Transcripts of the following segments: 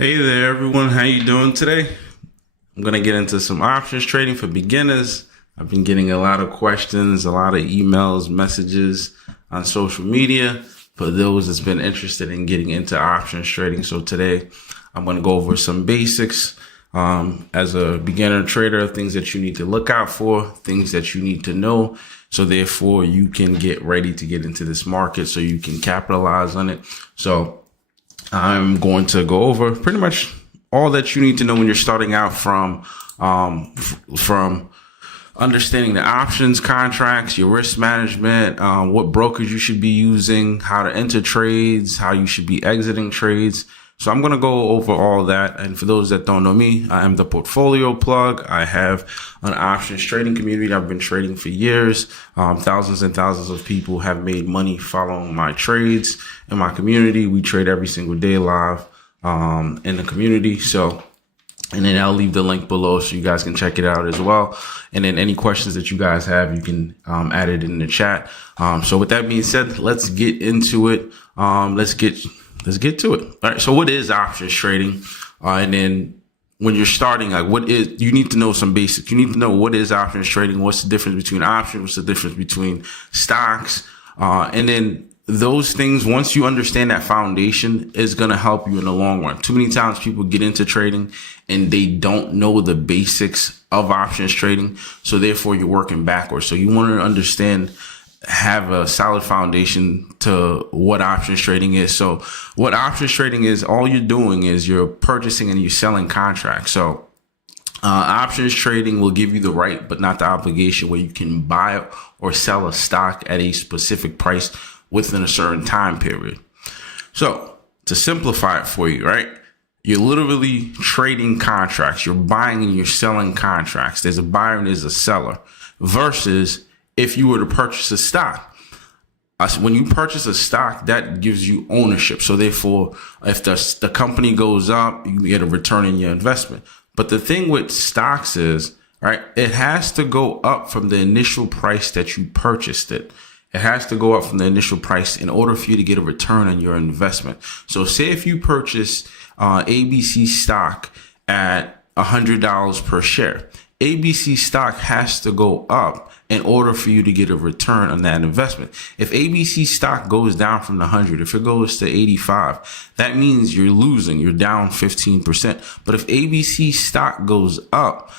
Hey there, everyone. How you doing today? I'm going to get into some options trading for beginners. I've been getting a lot of questions, a lot of emails, messages on social media for those that's been interested in getting into options trading. So today I'm going to go over some basics as a beginner trader, things that you need to look out for, things that you need to know. So therefore you can get ready to get into this market so you can capitalize on it. So I'm going to go over pretty much all that you need to know when you're starting out from understanding the options contracts, your risk management, what brokers you should be using, how to enter trades, how you should be exiting trades. So I'm going to go over all that. And for those that don't know me, I am the portfolio plug. I have an options trading community. I've been trading for years. Thousands and thousands of people have made money following my trades in my community. We trade every single day live in the community. And then I'll leave the link below so you guys can check it out as well. And then any questions that you guys have, you can add it in the chat. So with that being said, let's get into it. Let's get to it. All right. So what is options trading? And then when you're starting, you need to know some basics. You need to know what is options trading. What's the difference between options? What's the difference between stocks? And then those things, once you understand that foundation, is going to help you in the long run. Too many times people get into trading and they don't know the basics of options trading. So therefore you're working backwards. So you want to understand, have a solid foundation to what options trading is. So what options trading is, all you're doing is you're purchasing and you're selling contracts. So options trading will give you the right, but not the obligation, where you can buy or sell a stock at a specific price within a certain time period. So to simplify it for you, right? You're literally trading contracts. You're buying and you're selling contracts. There's a buyer and there's a seller, versus if you were to purchase a stock. When you purchase a stock, that gives you ownership. So therefore, if the company goes up, you get a return in your investment. But the thing with stocks is, right, it has to go up from the initial price that you purchased it. It has to go up from the initial price in order for you to get a return on your investment. So say if you purchase ABC stock at $100 per share, ABC stock has to go up in order for you to get a return on that investment. If ABC stock goes down from the 100, if it goes to 85, that means you're losing, you're down 15%. But if ABC stock goes up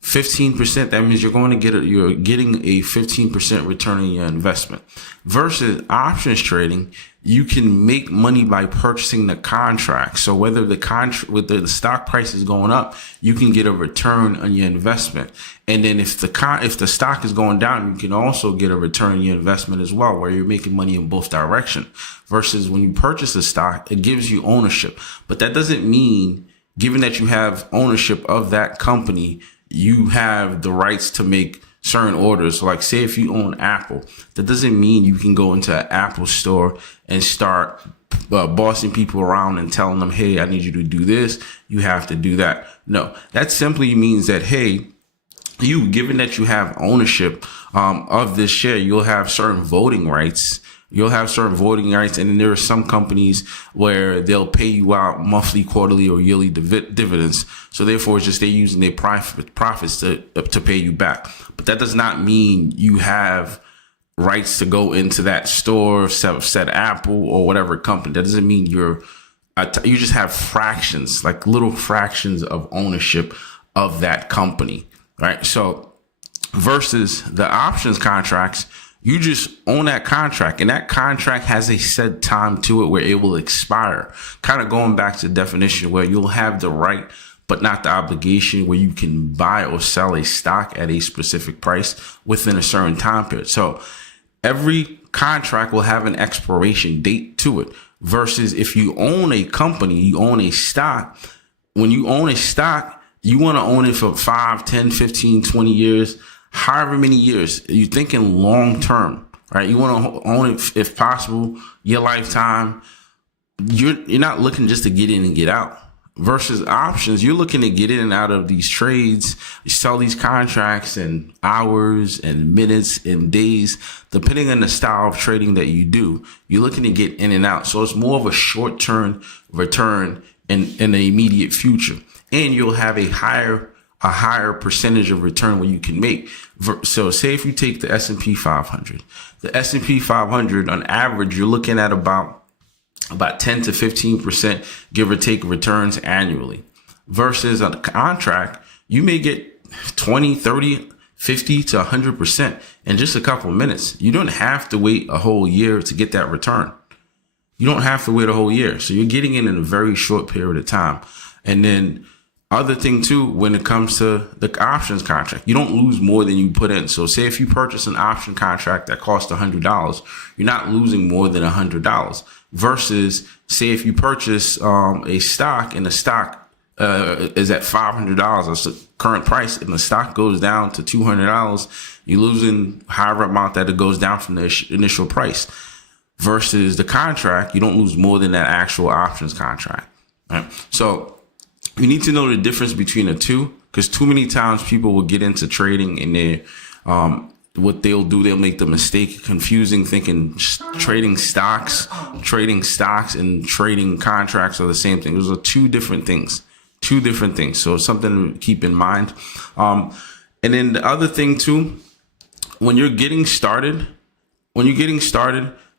15%, that means you're getting a 15% return on your investment. Versus options trading, you can make money by purchasing the contract. So whether the stock price is going up, you can get a return on your investment. And then if the stock is going down, you can also get a return on your investment as well, where you're making money in both directions. Versus when you purchase a stock, it gives you ownership. But that doesn't mean, given that you have ownership of that company, you have the rights to make certain orders. So like, say if you own Apple, that doesn't mean you can go into an Apple store and start bossing people around and telling them, hey, I need you to do this, you have to do that. No, that simply means that, hey, given that you have ownership of this share, you'll have certain voting rights. And then there are some companies where they'll pay you out monthly, quarterly, or yearly dividends. So therefore, it's just they're using their profits to pay you back. But that does not mean you have rights to go into that store, said Apple or whatever company. That doesn't mean you just have fractions, like little fractions of ownership of that company, right? So versus the options contracts, you just own that contract, and that contract has a set time to it where it will expire. Kind of going back to the definition, where you'll have the right, but not the obligation, where you can buy or sell a stock at a specific price within a certain time period. So every contract will have an expiration date to it. Versus if you own a company, you own a stock. When you own a stock, you want to own it for 5, 10, 15, 20 years. However many years. You're thinking long term, right? You want to own it, if possible, your lifetime. You're not looking just to get in and get out. Versus options, you're looking to get in and out of these trades. You sell these contracts in hours and minutes and days, depending on the style of trading that you do. You're looking to get in and out. So it's more of a short-term return in the immediate future, and you'll have a higher percentage of return what you can make. So say if you take the S&P 500, the S&P 500 on average, you're looking at about 10 to 15%, give or take, returns annually, versus on a contract, you may get 20, 30, 50 to 100% in just a couple of minutes. You don't have to wait a whole year to get that return. You don't have to wait a whole year. So you're getting it in a very short period of time. And then other thing too, when it comes to the options contract, you don't lose more than you put in. So say if you purchase an option contract that costs $100, you're not losing more than $100, versus say if you purchase a stock and the stock is at $500, that's the current price, and the stock goes down to $200, you're losing however amount that it goes down from the initial price. Versus the contract, you don't lose more than that actual options contract. Right? So you need to know the difference between the two, because too many times people will get into trading and they what they'll do, they'll make the mistake of confusing, thinking trading stocks and trading contracts are the same thing. Those are two different things. So it's something to keep in mind. And then the other thing too, when you're getting started,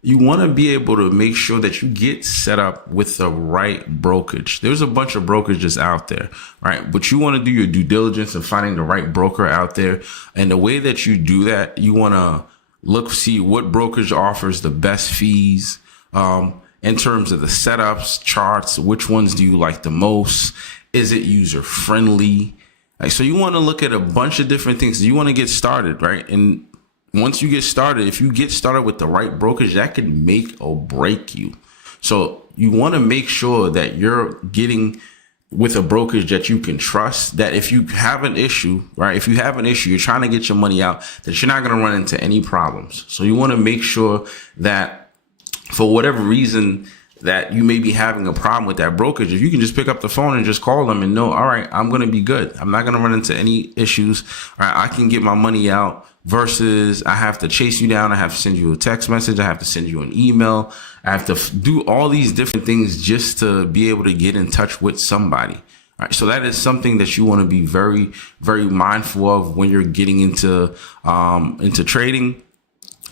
you want to be able to make sure that you get set up with the right brokerage. There's a bunch of brokerages out there, right? But you want to do your due diligence and finding the right broker out there. And the way that you do that, you want to see what brokerage offers the best fees, in terms of the setups, charts, which ones do you like the most? Is it user friendly? Like, so you want to look at a bunch of different things. You want to get started, right? And once you get started, if you get started with the right brokerage, that could make or break you. So you want to make sure that you're getting with a brokerage that you can trust, that if you have an issue, right? If you have an issue, you're trying to get your money out, that you're not going to run into any problems. So you want to make sure that for whatever reason that you may be having a problem with that brokerage, if you can just pick up the phone and just call them and know, all right, I'm going to be good. I'm not going to run into any issues. All right, I can get my money out, versus I have to chase you down. I have to send you a text message. I have to send you an email. I have to do all these different things just to be able to get in touch with somebody. All right. So that is something that you want to be very, very mindful of when you're getting into trading.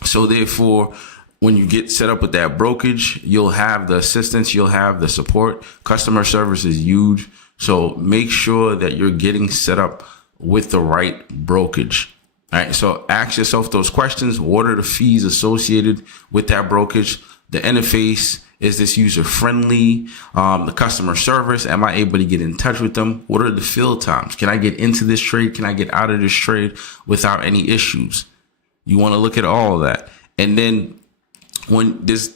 So therefore, when you get set up with that brokerage, you'll have the assistance, you'll have the support. Customer service is huge. So make sure that you're getting set up with the right brokerage. All right. So ask yourself those questions. What are the fees associated with that brokerage? The interface, is this user friendly? The customer service, am I able to get in touch with them? What are the fill times? Can I get into this trade? Can I get out of this trade without any issues? You want to look at all of that. And then when there's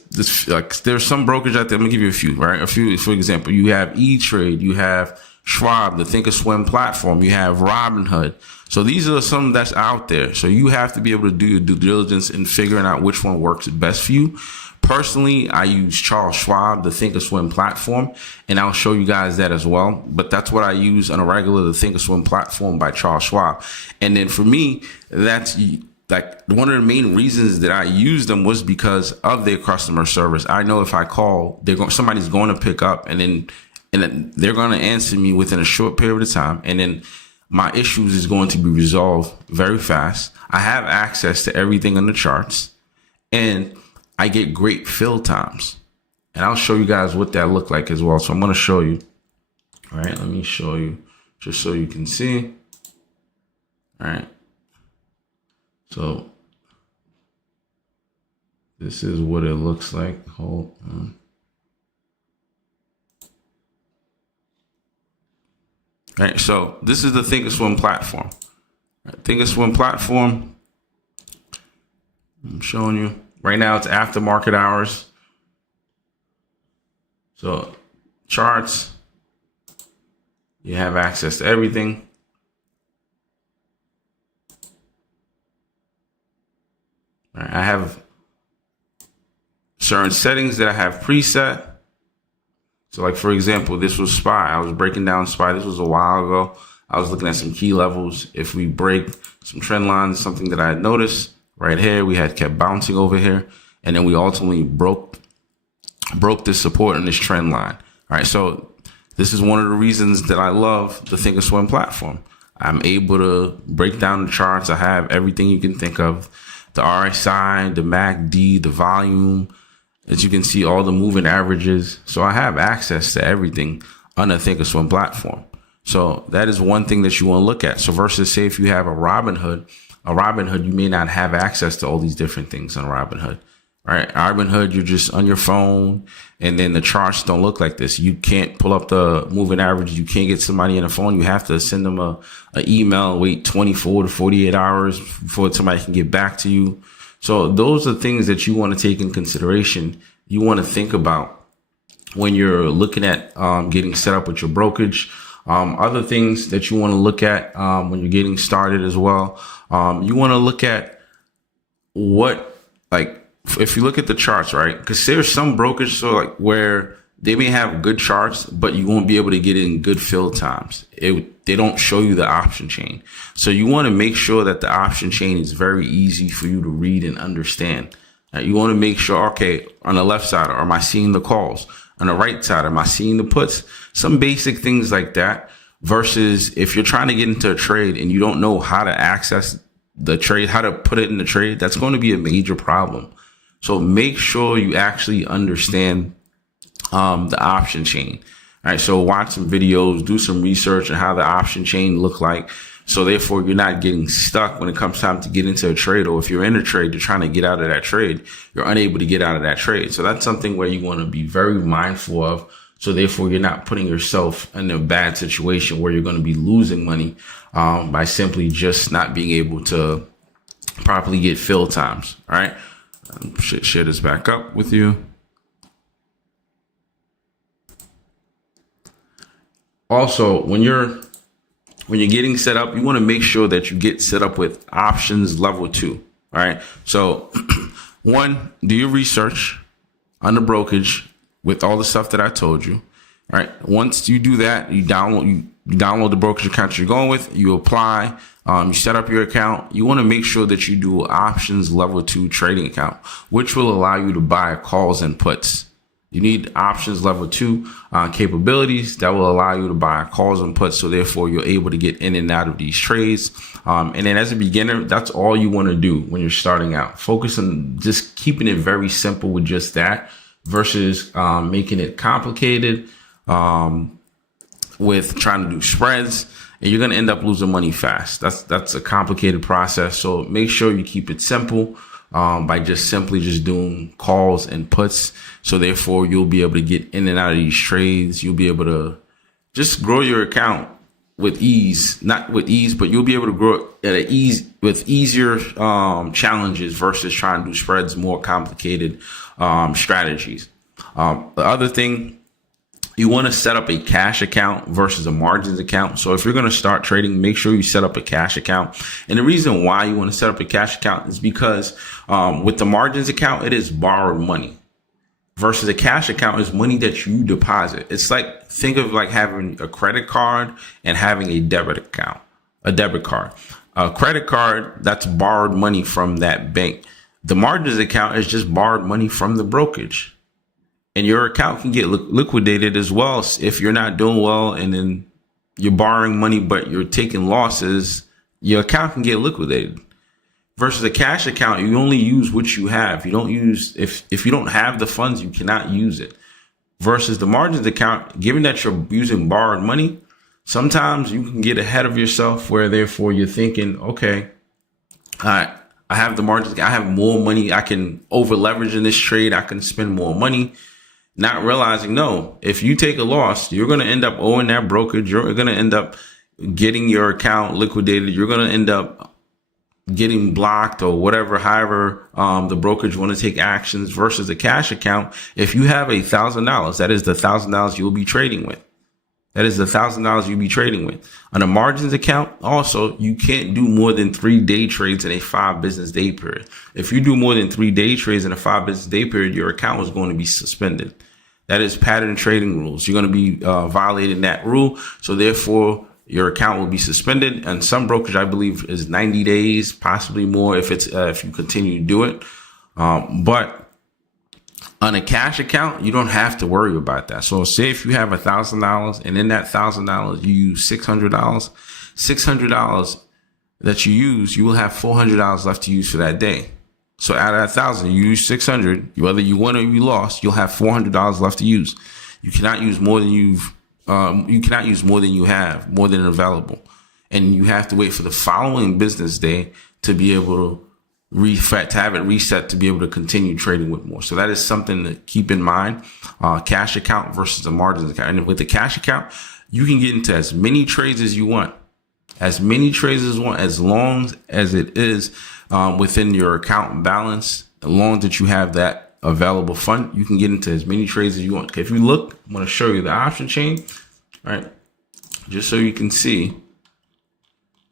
some brokerage out there, I'm gonna give you a few, right? A few, for example, you have E-Trade, you have Schwab, the Thinkorswim platform, you have Robinhood. So these are some that's out there. So you have to be able to do your due diligence in figuring out which one works best for you. Personally, I use Charles Schwab, the Thinkorswim platform, and I'll show you guys that as well. But that's what I use on a regular, the Thinkorswim platform by Charles Schwab. And then for me, that's like one of the main reasons that I use them was because of their customer service. I know if I call, somebody's going to pick up, and then they're going to answer me within a short period of time. And then my issues is going to be resolved very fast. I have access to everything on the charts, and I get great fill times. And I'll show you guys what that looked like as well. So I'm going to show you. All right, let me show you just so you can see. All right. So this is what it looks like. Hold on. All right, so this is the Thinkorswim platform. Thinkorswim platform. I'm showing you right now. It's after market hours. So charts. You have access to everything. All right, I have certain settings that I have preset. So like, for example, this was SPY. I was breaking down SPY. This was a while ago. I was looking at some key levels. If we break some trend lines, something that I had noticed right here, we had kept bouncing over here. And then we ultimately broke this support in this trend line. All right. So This is one of the reasons that I love the Thinkorswim platform. I'm able to break down the charts. I have everything you can think of. The RSI, the MACD, the volume. As you can see, all the moving averages. So I have access to everything on the Thinkorswim platform. So that is one thing that you want to look at. So versus say if you have a Robinhood, you may not have access to all these different things on Robinhood. Right. Robinhood, you're just on your phone, and then the charts don't look like this. You can't pull up the moving average. You can't get somebody on the phone. You have to send them a email, wait 24 to 48 hours before somebody can get back to you. So those are things that you want to take in consideration. You want to think about when you're looking at getting set up with your brokerage. Other things that you want to look at when you're getting started as well. You want to look at if you look at the charts, right? Because there's some brokerage where they may have good charts, but you won't be able to get in good fill times. They don't show you the option chain. So you want to make sure that the option chain is very easy for you to read and understand. You want to make sure, okay, on the left side, am I seeing the calls? On the right side, am I seeing the puts? Some basic things like that. Versus if you're trying to get into a trade and you don't know how to access the trade, how to put it in the trade, that's going to be a major problem. So make sure you actually understand the option chain. All right. So watch some videos, do some research on how the option chain look like. So therefore, you're not getting stuck when it comes time to get into a trade. Or if you're in a trade, you're trying to get out of that trade, you're unable to get out of that trade. So that's something where you want to be very mindful of. So therefore, you're not putting yourself in a bad situation where you're going to be losing money by simply just not being able to properly get fill times. All right. Share this back up with you. Also, when you're getting set up, you want to make sure that you get set up with options level 2. All right. So one, do your research on the brokerage with all the stuff that I told you. All right. Once you do that, you download the brokerage account you're going with, you apply, you set up your account. You want to make sure that you do options level 2 trading account, which will allow you to buy calls and puts. You need options level 2 capabilities that will allow you to buy calls and puts. So therefore, you're able to get in and out of these trades. And then as a beginner, that's all you want to do when you're starting out. Focus on just keeping it very simple with just that versus making it complicated with trying to do spreads. And you're going to end up losing money fast. That's a complicated process. So make sure you keep it simple by just simply doing calls and puts. So therefore, you'll be able to get in and out of these trades. You'll be able to just grow your account with ease, not with ease, but you'll be able to grow at with easier challenges versus trying to do spreads, more complicated strategies. The other thing, you want to set up a cash account versus a margins account. So if you're going to start trading, make sure you set up a cash account. And the reason why you want to set up a cash account is because with the margins account, it is borrowed money versus a cash account is money that you deposit. It's like, think of like having a credit card and having a debit card. A credit card, that's borrowed money from that bank. The margins account is just borrowed money from the brokerage. And your account can get liquidated as well if you're not doing well and then you're borrowing money, but you're taking losses. Your account can get liquidated. Versus a cash account, you only use what you have. You don't use, if you don't have the funds, you cannot use it. Versus the margins account, given that you're using borrowed money, sometimes you can get ahead of yourself where therefore you're thinking, okay, I have the margins, I have more money, I can over leverage in this trade, I can spend more money. Not realizing, no, if you take a loss, you're going to end up owing that brokerage. You're going to end up getting your account liquidated. You're going to end up getting blocked or whatever, however, the brokerage want to take actions versus a cash account. If you have $1,000, that is the $1,000 you'll be trading with. That is the $1,000 you'll be trading with. On a margins account, also, you can't do more than 3 day trades in a 5 business day period. If you do more than 3 day trades in a 5 business day period, your account is going to be suspended. That is pattern trading rules. You're going to be violating that rule. So therefore, your account will be suspended. And some brokerage, I believe, is 90 days, possibly more if you continue to do it. But On a cash account, you don't have to worry about that. So say if you have $1,000 and in that $1,000 you use $600 that you use, you will have $400 left to use for that day. So out of that 1,000, you use 600. Whether you won or you lost, you'll have $400 left to use. You cannot use more than you have, more than available, and you have to wait for the following business day to be able to have it reset to be able to continue trading with more. So that is something to keep in mind. Cash account versus a margins account. And with the cash account, you can get into as many trades as you want, as long as it is within your account balance, as long as you have that available fund, you can get into as many trades as you want. Okay, if you look, I'm going to show you the option chain, right? Just so you can see.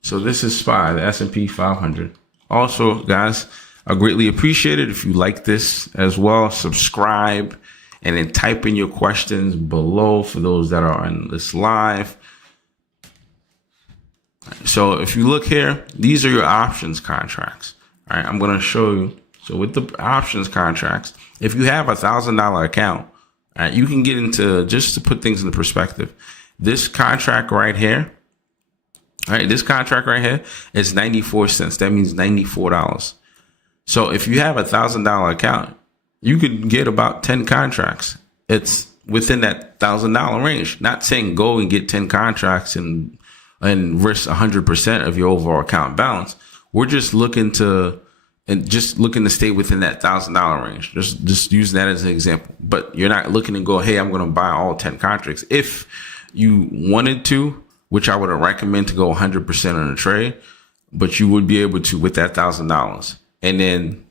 So this is SPY, the S&P 500. Also, guys, I greatly appreciate it if you like this as well. Subscribe and then type in your questions below for those that are on this live. So if you look here, these are your options contracts. All right, I'm going to show you. So with the options contracts, if you have $1,000 account, all right, you can get into, just to put things into perspective, this contract right here. All right, this contract right here is 94 cents. That means $94. So if you have $1,000 account, you could get about 10 contracts. It's within that $1,000 range. Not saying go and get 10 contracts and risk 100% of your overall account balance. We're just looking to stay within that $1,000 range. Just use that as an example. But you're not looking to go, hey, I'm going to buy all 10 contracts. If you wanted to, which I would recommend to go 100% on a trade, but you would be able to with that $1,000. And then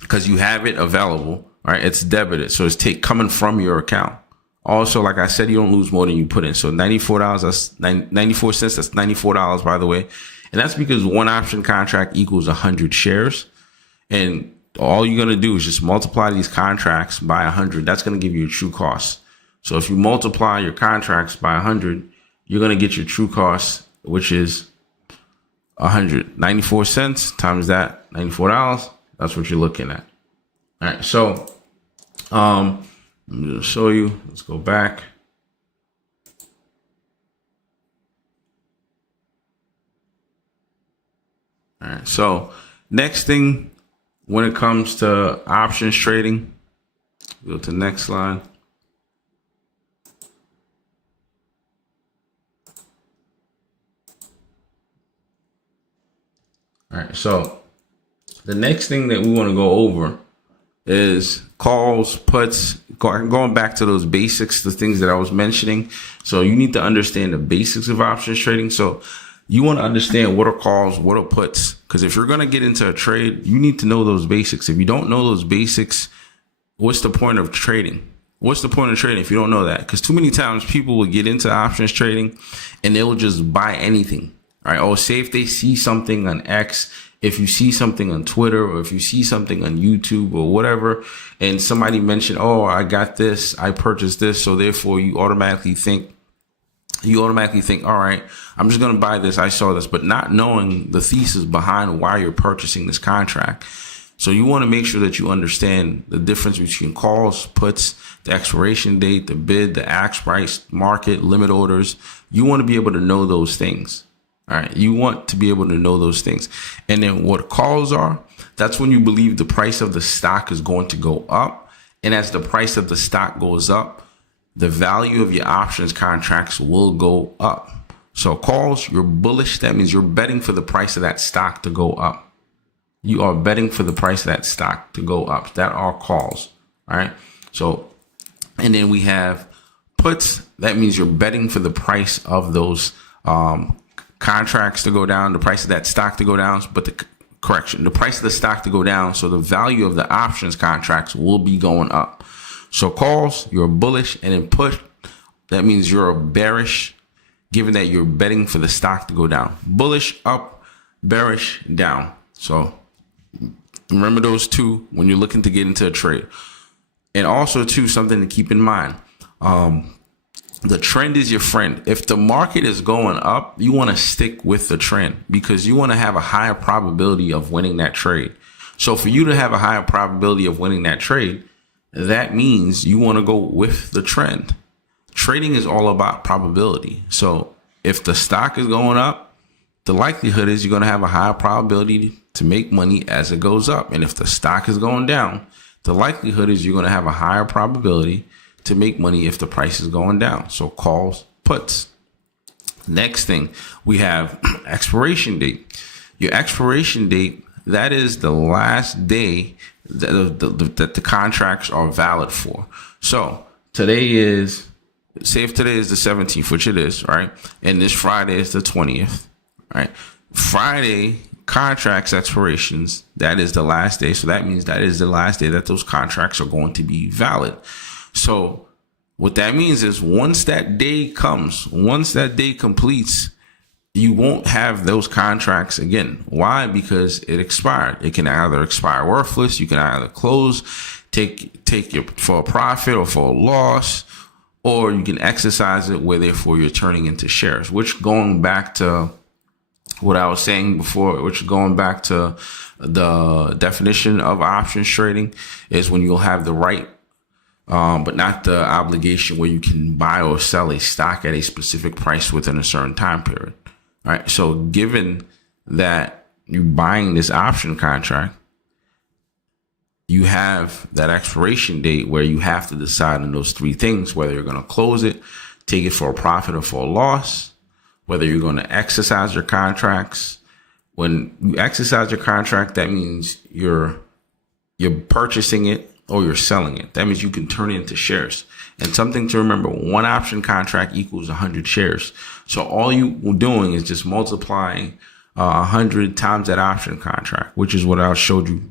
because you have it available, right, it's debited. So it's coming from your account. Also, like I said, you don't lose more than you put in. So $94, that's 94 cents. That's $94, by the way. And that's because one option contract equals 100 shares. And all you're going to do is just multiply these contracts by 100. That's going to give you a true cost. So if you multiply your contracts by 100, you're going to get your true cost, which is 194 cents times that, $94. That's what you're looking at. All right. So, I'm going to show you. Let's go back. All right. So next thing, when it comes to options trading, go to the next slide. All right, so the next thing that we want to go over is calls, puts, going back to those basics, the things that I was mentioning. So you need to understand the basics of options trading. So you want to understand what are calls, what are puts, because if you're going to get into a trade, you need to know those basics. If you don't know those basics, what's the point of trading? What's the point of trading if you don't know that? Because too many times people will get into options trading and they'll just buy anything. All right. Or say if they see something on X, if you see something on Twitter, or if you see something on YouTube or whatever, and somebody mentioned, oh, I got this, I purchased this. So therefore you automatically think, all right, I'm just going to buy this. I saw this, but not knowing the thesis behind why you're purchasing this contract. So you want to make sure that you understand the difference between calls, puts, the expiration date, the bid, the ask price, market, limit orders. You want to be able to know those things. All right. You want to be able to know those things. And then what calls are, that's when you believe the price of the stock is going to go up. And as the price of the stock goes up, the value of your options contracts will go up. So calls, you're bullish. That means you're betting for the price of that stock to go up. You are betting for the price of that stock to go up. That are calls. All right. So, and then we have puts. That means you're betting for the price of those contracts to go down, the price of that stock to go down, but the price of the stock to go down. So the value of the options contracts will be going up. So calls, you're bullish, and then put, that means you're bearish, given that you're betting for the stock to go down. Bullish, up, bearish, down. So remember those two when you're looking to get into a trade. And also too, something to keep in mind. The trend is your friend. If the market is going up, you want to stick with the trend because you want to have a higher probability of winning that trade. So for you to have a higher probability of winning that trade, that means you want to go with the trend. Trading is all about probability. So if the stock is going up, the likelihood is you're going to have a higher probability to make money as it goes up. And if the stock is going down, the likelihood is you're going to have a higher probability to make money if the price is going down. So calls, puts. Next thing, we have expiration date. Your expiration date, that is the last day that the contracts are valid for. So today is, say if today is the 17th, which it is, right? And this Friday is the 20th, right? Friday contracts expirations, that is the last day. So that means that is the last day that those contracts are going to be valid. So what that means is once that day comes, once that day completes, you won't have those contracts again. Why? Because it expired. It can either expire worthless. You can either close, take your for a profit or for a loss, or you can exercise it where therefore you're turning into shares, which going back to what I was saying before, which going back to the definition of options trading is when you'll have the right, but not the obligation where you can buy or sell a stock at a specific price within a certain time period. All right. So given that you're buying this option contract, you have that expiration date where you have to decide on those three things, whether you're going to close it, take it for a profit or for a loss, whether you're going to exercise your contracts. When you exercise your contract, that means you're purchasing it or you're selling it. That means you can turn it into shares. And something to remember, one option contract equals 100 shares. So all you were doing is just multiplying 100 times that option contract, which is what I showed you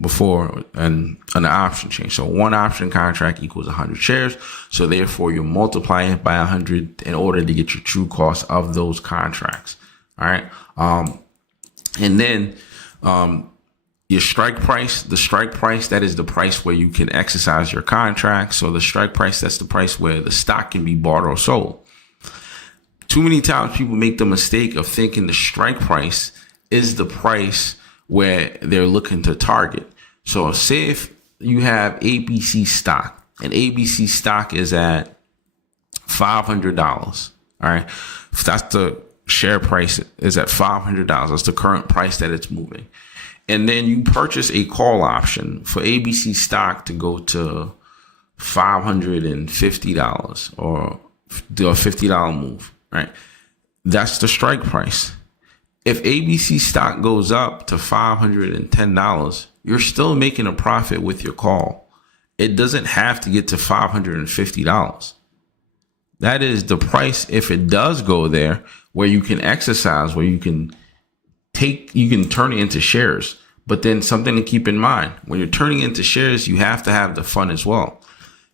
before and an option chain. So one option contract equals 100 shares. So therefore, you're multiplying it by 100 in order to get your true cost of those contracts. All right. And then your strike price, the strike price, that is the price where you can exercise your contract. So the strike price, that's the price where the stock can be bought or sold. Too many times people make the mistake of thinking the strike price is the price where they're looking to target. So say if you have ABC stock and ABC stock is at $500. All right. If that's the share price is at $500. That's the current price that it's moving. And then you purchase a call option for ABC stock to go to $550 or do a $50 move, right? That's the strike price. If ABC stock goes up to $510, you're still making a profit with your call. It doesn't have to get to $550. That is the price if it does go there, where you can exercise, where you can turn it into shares. But then something to keep in mind, when you're turning into shares, you have to have the fund as well.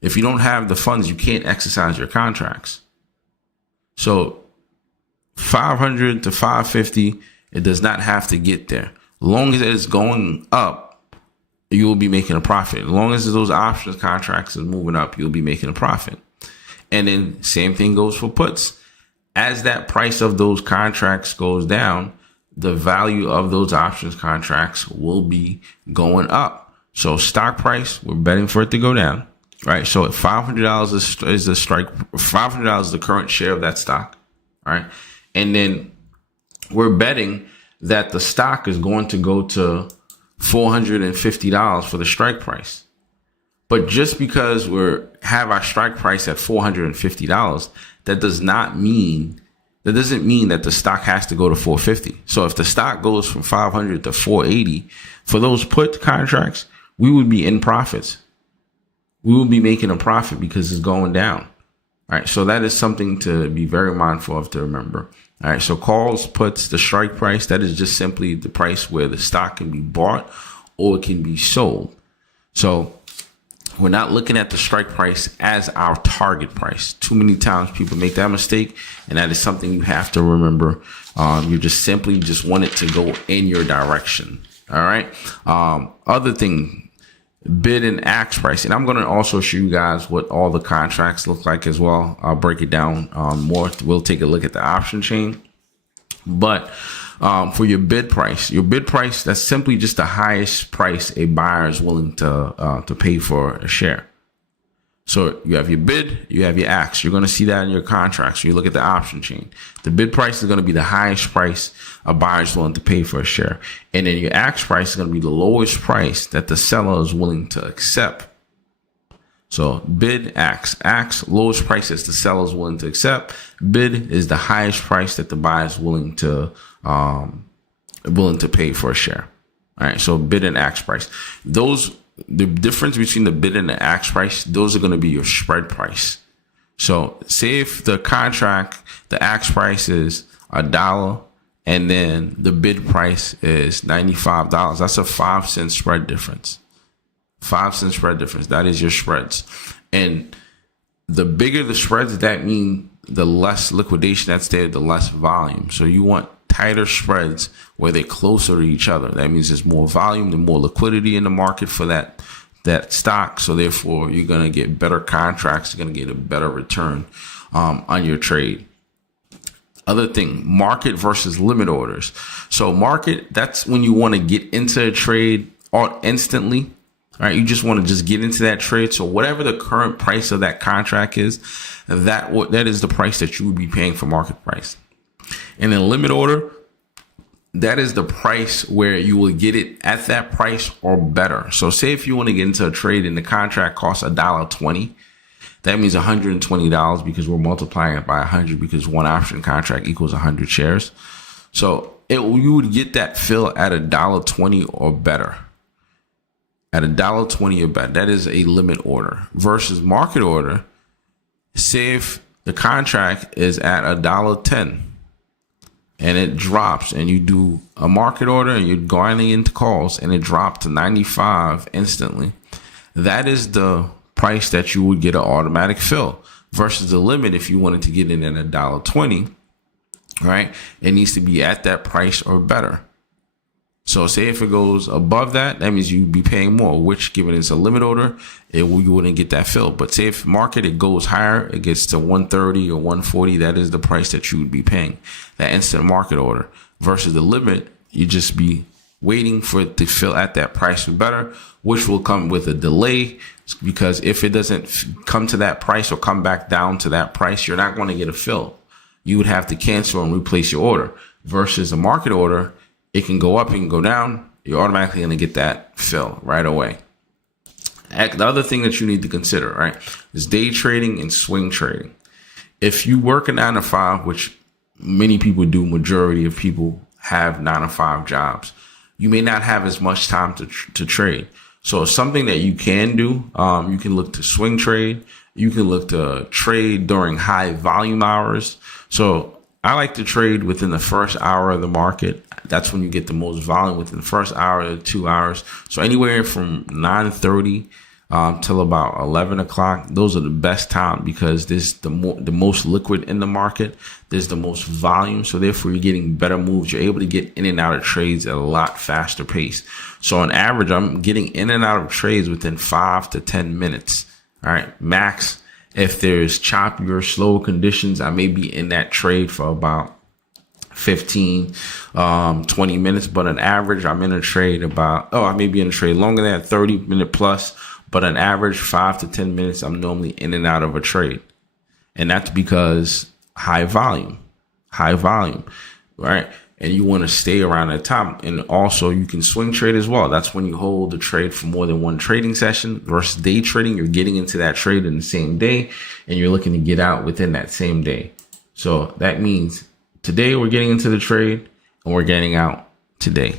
If you don't have the funds, you can't exercise your contracts. So 500 to 550, it does not have to get there. As long as it's going up, you will be making a profit. As long as those options contracts is moving up, you'll be making a profit. And then same thing goes for puts. As that price of those contracts goes down, the value of those options contracts will be going up. So stock price, we're betting for it to go down, right? So at $500 is the strike. $500 is the current share of that stock, right? And then we're betting that the stock is going to go to $450 for the strike price. But just because we have our strike price at $450, that doesn't mean that the stock has to go to 450. So if the stock goes from 500 to 480, for those put contracts, we would be in profits. We will be making a profit because it's going down. All right. So that is something to be very mindful of, to remember. All right. So calls, puts, the strike price, that is just simply the price where the stock can be bought or it can be sold. So we're not looking at the strike price as our target price. Too many times people make that mistake, and that is something you have to remember. You just simply want it to go in your direction. All right. Other thing, bid and ask price. And I'm going to also show you guys what all the contracts look like as well. I'll break it down more. We'll take a look at the option chain. But For your bid price, that's simply just the highest price a buyer is willing to pay for a share. So you have your bid, you have your ask. You're going to see that in your contracts. So you look at the option chain. The bid price is going to be the highest price a buyer is willing to pay for a share. And then your ask price is going to be the lowest price that the seller is willing to accept. So bid, ask, lowest price that the seller is willing to accept. Bid is the highest price that the buyer is willing to pay for a share. All right. So bid and ask price. The difference between the bid and the ask price, those are going to be your spread price. So say if the contract, the ask price is $1 and then the bid price is $95. That's a 5-cent spread difference. 5-cent spread difference. That is your spreads. And the bigger the spreads, that means the less liquidation that's there, the less volume. So you want tighter spreads where they're closer to each other. That means there's more volume, there's more liquidity in the market for that stock. So therefore, you're going to get better contracts. You're going to get a better return on your trade. Other thing, market versus limit orders. So market, that's when you want to get into a trade instantly. All right, you just want to just get into that trade. So whatever the current price of that contract is, that is the price that you would be paying for market price. And then limit order, that is the price where you will get it at that price or better. So say if you want to get into a trade and the contract costs $1.20, that means $120 because we're multiplying it by 100 because one option contract equals 100 shares. So you would get that fill at $1.20 or better. At $1.20 or better. That is a limit order versus market order. Say if the contract is at $1.10 and it drops and you do a market order and you're grinding into calls and it dropped to 95 instantly. That is the price that you would get an automatic fill versus the limit. If you wanted to get in at $1.20, right? It needs to be at that price or better. So say if it goes above that, that means you'd be paying more, which given it's a limit order, you wouldn't get that fill. But say if market, it goes higher, it gets to 130 or 140, that is the price that you would be paying, that instant market order. Versus the limit, you just be waiting for it to fill at that price or better, which will come with a delay because if it doesn't come to that price or come back down to that price, you're not going to get a fill. You would have to cancel and replace your order. Versus a market order, it can go up, it can go down. You're automatically going to get that fill right away. The other thing that you need to consider, right, is day trading and swing trading. If you work a 9 to 5, which many people do, majority of people have 9 to 5 jobs, you may not have as much time to trade. So something that you can do, you can look to swing trade. You can look to trade during high volume hours. So I like to trade within the first hour of the market. That's when you get the most volume, within the first hour to 2 hours. So anywhere from 9:30 till about 11 o'clock, those are the best time because there's the most liquid in the market. There's the most volume. So therefore, you're getting better moves. You're able to get in and out of trades at a lot faster pace. So on average, I'm getting in and out of trades within 5 to 10 minutes. All right, max. If there's choppy or slow conditions, I may be in that trade for about 15, 20 minutes. But on average, I'm in a trade I may be in a trade longer than 30-minute plus. But on average, 5 to 10 minutes, I'm normally in and out of a trade. And that's because high volume, right? And you want to stay around that time. And also you can swing trade as well. That's when you hold the trade for more than one trading session. Versus day trading, you're getting into that trade in the same day and you're looking to get out within that same day. So that means today we're getting into the trade and we're getting out today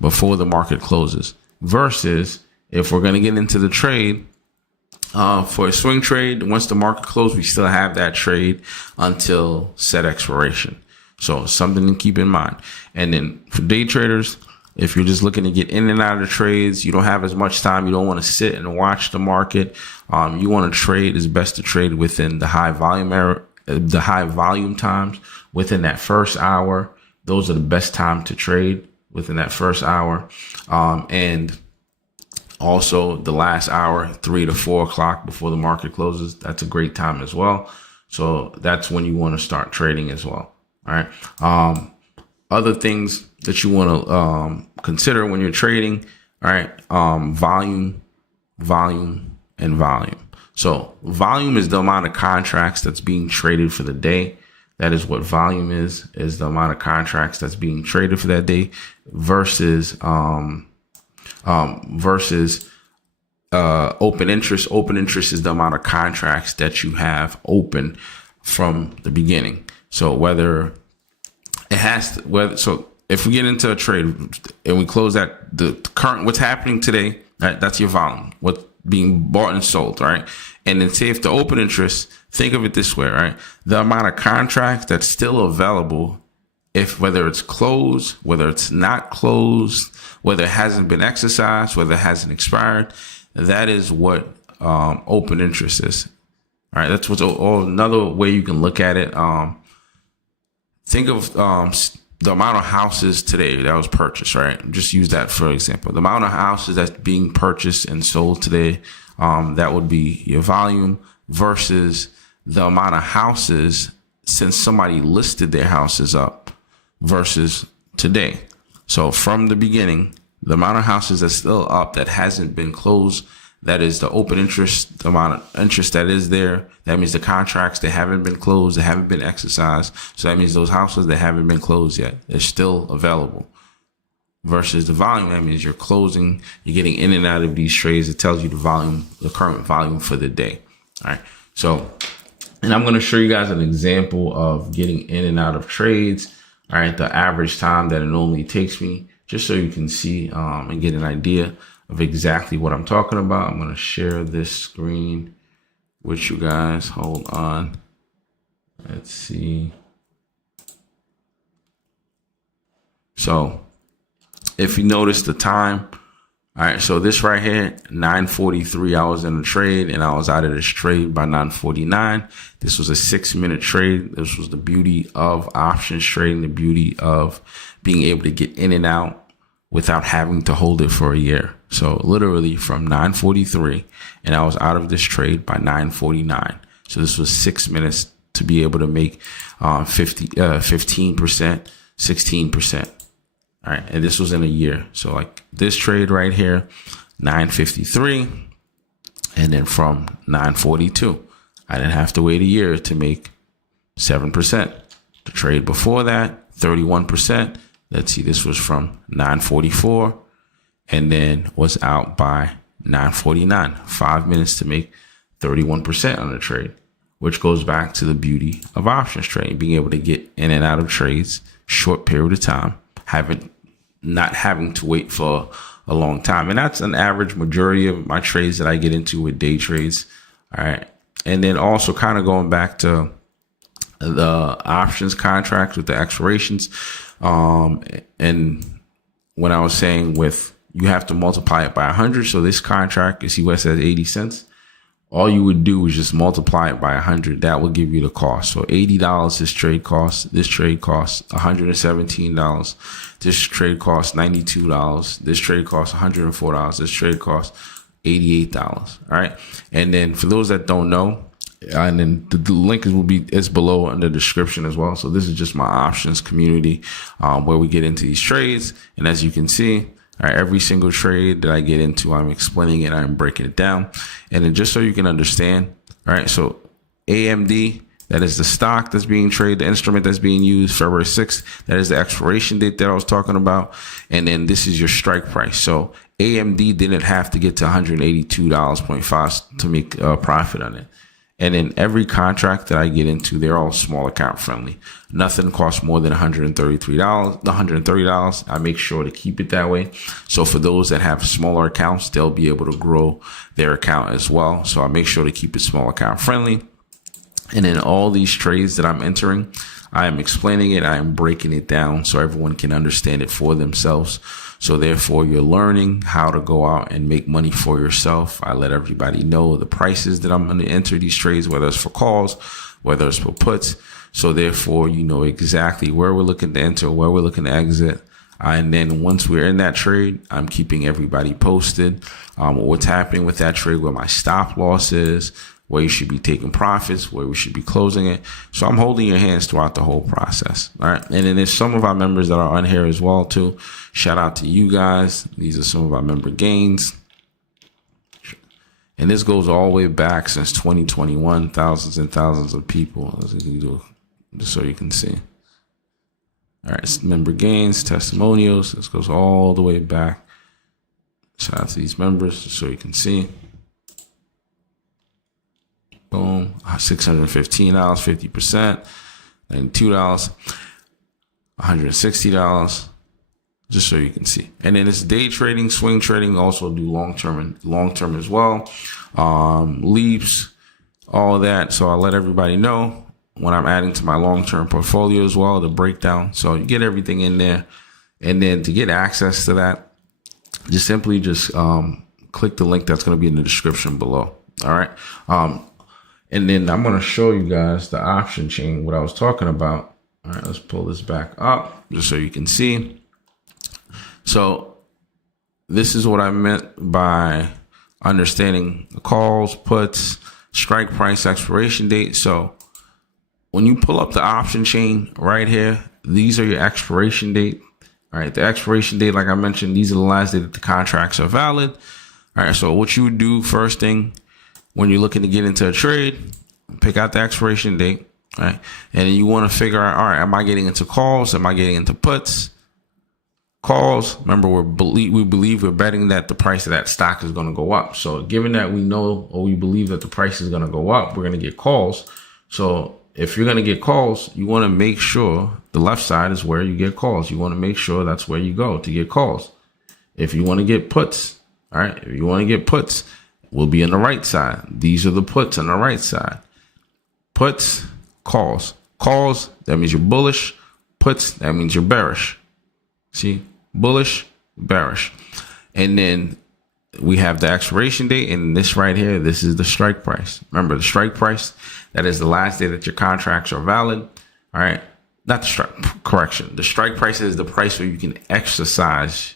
before the market closes. Versus if we're going to get into the trade for a swing trade, once the market closes, we still have that trade until set expiration. So something to keep in mind. And then for day traders, if you're just looking to get in and out of trades, you don't have as much time. You don't want to sit and watch the market. You want to trade. It's best to trade within the high volume times within that first hour. Those are the best time to trade within that first hour. And also the last hour, 3 to 4 o'clock before the market closes. That's a great time as well. So that's when you want to start trading as well. All right. Other things that you want to consider when you're trading. All right. Volume, and volume. So volume is the amount of contracts that's being traded for the day. That is what volume is the amount of contracts that's being traded for that day versus open interest. Open interest is the amount of contracts that you have open from the beginning. So if we get into a trade and we close that, the current, what's happening today, right, that's your volume, what's being bought and sold, right? And then say if the open interest, think of it this way, right? The amount of contracts that's still available, if whether it's closed, whether it's not closed, whether it hasn't been exercised, whether it hasn't expired, that is what open interest is. All right, that's what's another way you can look at it. Think of the amount of houses today that was purchased, right? Just use that for example. The amount of houses that's being purchased and sold today, that would be your volume versus the amount of houses since somebody listed their houses up versus today. So from the beginning, the amount of houses that's still up that hasn't been closed, that is the open interest, the amount of interest that is there. That means the contracts that haven't been closed, that haven't been exercised. So that means those houses that haven't been closed yet, they're still available. Versus the volume, that means you're closing, you're getting in and out of these trades. It tells you the volume, the current volume for the day. All right. So, and I'm going to show you guys an example of getting in and out of trades. All right. The average time that it normally takes me, just so you can see and get an idea of exactly what I'm talking about. I'm going to share this screen with you guys. Hold on. Let's see. So if you notice the time, all right, so this right here, 9:43, I was in a trade and I was out of this trade by 9:49. This was a 6-minute trade. This was the beauty of options trading, the beauty of being able to get in and out without having to hold it for a year. So literally from 9:43 and I was out of this trade by 9:49. So this was 6 minutes to be able to make 15%, 16%. All right. And this was in a year. So like this trade right here, 9:53. And then from 9:42, I didn't have to wait a year to make 7%. The trade before that, 31%. Let's see, this was from 9:44 and then was out by 9:49. 5 minutes to make 31% on the trade, which goes back to the beauty of options trading, being able to get in and out of trades, short period of time, not having to wait for a long time. And that's an average majority of my trades that I get into with day trades. All right. And then also kind of going back to the options contracts with the expirations. And when I was saying you have to multiply it by 100. So this contract, you see what it says 80 cents. All you would do is just multiply it by 100. That will give you the cost. So $80 this trade costs. This trade costs $117. This trade costs $92. This trade costs $104. This trade costs $88. All right. And then for those that don't know, and then the link is below in the description as well. So this is just my options community where we get into these trades. And as you can see, all right, every single trade that I get into, I'm explaining it, I'm breaking it down. And then just so you can understand, all right, so AMD, that is the stock that's being traded, the instrument that's being used, February 6th. That is the expiration date that I was talking about. And then this is your strike price. So AMD didn't have to get to $182.5 to make a profit on it. And in every contract that I get into, they're all small account friendly. Nothing costs more than $130. I make sure to keep it that way. So for those that have smaller accounts, they'll be able to grow their account as well. So I make sure to keep it small account friendly. And in all these trades that I'm entering, I am explaining it. I am breaking it down so everyone can understand it for themselves. So therefore, you're learning how to go out and make money for yourself. I let everybody know the prices that I'm going to enter these trades, whether it's for calls, whether it's for puts. So therefore, you know exactly where we're looking to enter, where we're looking to exit. And then once we're in that trade, I'm keeping everybody posted on what's happening with that trade, where my stop loss is, where you should be taking profits, where we should be closing it. So I'm holding your hands throughout the whole process. All right. And then there's some of our members that are on here as well too. Shout out to you guys. These are some of our member gains. And this goes all the way back since 2021, thousands and thousands of people, just so you can see. All right, it's member gains, testimonials. This goes all the way back. Shout out to these members, just so you can see. Boom, $615, 50%, $92, $160. Just so you can see. And then it's day trading, swing trading, also do long term as well. Leaps, all of that. So I'll let everybody know when I'm adding to my long-term portfolio as well, the breakdown. So you get everything in there. And then to get access to that, just simply click the link that's going to be in the description below. All right. And then I'm going to show you guys the option chain, what I was talking about. All right, let's pull this back up just so you can see. So this is what I meant by understanding the calls, puts, strike price, expiration date. So when you pull up the option chain right here, these are your expiration date. All right. The expiration date, like I mentioned, these are the last day that the contracts are valid. All right. So what you would do first thing when you're looking to get into a trade, pick out the expiration date. All right. And then you want to figure out, all right, am I getting into calls? Am I getting into puts? Calls, remember, we believe we're betting that the price of that stock is going to go up. So given that we know or we believe that the price is going to go up, we're going to get calls. So if you're going to get calls, you want to make sure the left side is where you get calls. You want to make sure that's where you go to get calls. If you want to get puts, all right, if you want to get puts, we'll be on the right side. These are the puts on the right side. Puts, calls. Calls, that means you're bullish. Puts, that means you're bearish. See? Bullish, bearish. And then we have the expiration date, and this right here, this is the strike price. Remember, the strike price, that is the last day that your contracts are valid. All right. Not the strike, correction. The strike price is the price where you can exercise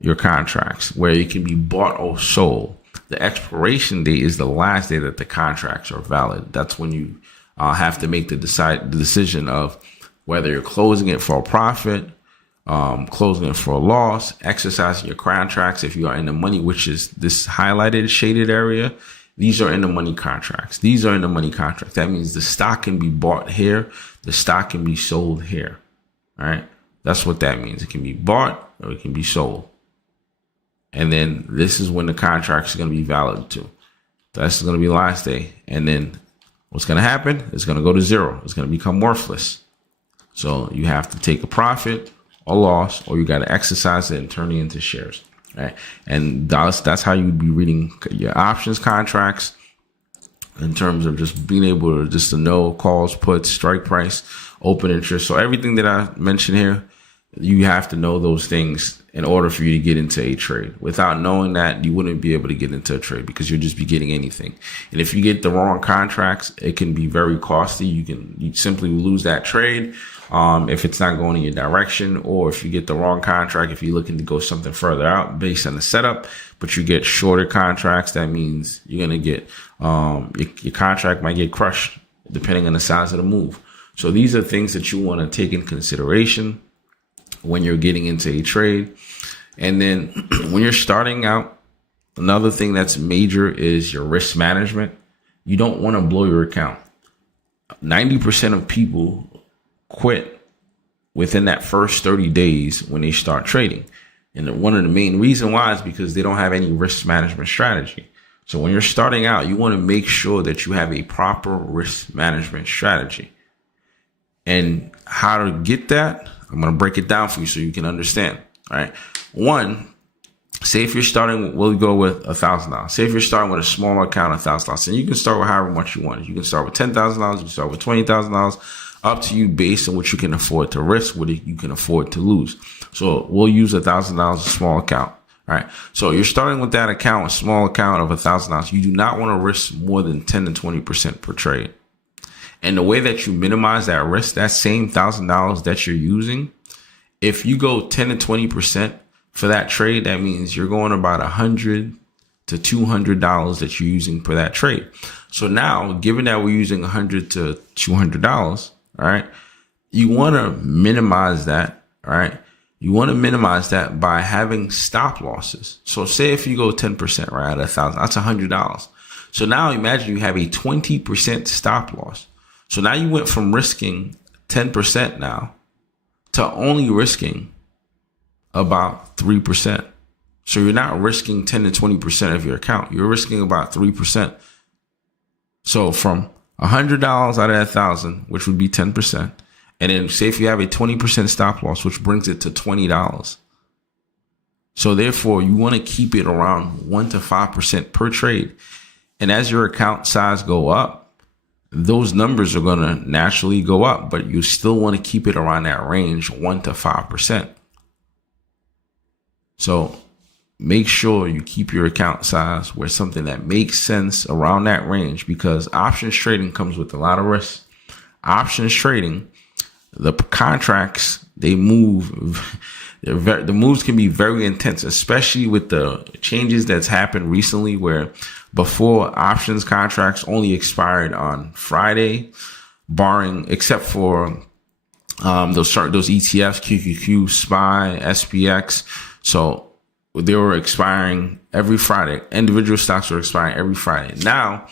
your contracts, where you can be bought or sold. The expiration date is the last day that the contracts are valid. That's when you have to make the decision of whether you're closing it for a profit, closing it for a loss, exercising your contracts if you are in the money, which is this highlighted shaded area. These are in the money contracts. These are in the money contracts. That means the stock can be bought here. The stock can be sold here. All right. That's what that means. It can be bought or it can be sold. And then this is when the contracts are going to be valid too. That's going to be the last day. And then what's going to happen? It's going to go to zero. It's going to become worthless. So you have to take a profit or loss, or you got to exercise it and turn it into shares. Right. And that's how you'd be reading your options contracts in terms of just being able to know calls, puts, strike price, open interest. So everything that I mentioned here, you have to know those things in order for you to get into a trade. Without knowing that, you wouldn't be able to get into a trade because you'll just be getting anything. And if you get the wrong contracts, it can be very costly. You simply lose that trade if it's not going in your direction, or if you get the wrong contract, if you're looking to go something further out based on the setup, but you get shorter contracts, that means you're going to get your contract might get crushed depending on the size of the move. So these are things that you want to take in consideration when you're getting into a trade. And then when you're starting out, another thing that's major is your risk management. You don't want to blow your account. 90% of people quit within that first 30 days when they start trading. And one of the main reasons why is because they don't have any risk management strategy. So when you're starting out, you want to make sure that you have a proper risk management strategy. And how to get that, I'm going to break it down for you so you can understand. All right. One, say if you're starting, we'll go with $1,000. Say if you're starting with a small account, $1,000, and you can start with however much you want. You can start with $10,000. You can start with $20,000. Up to you based on what you can afford to risk, what you can afford to lose. So we'll use $1,000, a small account. All right. So you're starting with that account, a small account of $1,000. You do not want to risk more than 10 to 20% per trade. And the way that you minimize that risk, that same $1,000 that you're using, if you go 10 to 20% for that trade, that means you're going about $100 to $200 that you're using for that trade. So now, given that we're using $100 to $200, all right, you want to minimize that, all right? You want to minimize that by having stop losses. So say if you go 10%, right, at $1,000, that's $100. So now imagine you have a 20% stop loss. So now you went from risking 10% now to only risking about 3%. So you're not risking 10 to 20% of your account. You're risking about 3%. So from $100 out of that 1,000, which would be 10%. And then say if you have a 20% stop loss, which brings it to $20. So therefore, you want to keep it around 1 to 5% per trade. And as your account size go up, those numbers are going to naturally go up, but you still want to keep it around that range, 1 to 5%. So make sure you keep your account size where something that makes sense around that range, because options trading comes with a lot of risk. Options trading, the contracts, they move. The moves can be very intense, especially with the changes that's happened recently, where before options contracts only expired on Friday, except for those ETFs, QQQ, SPY, SPX. So they were expiring every Friday. Individual stocks were expiring every Friday. Now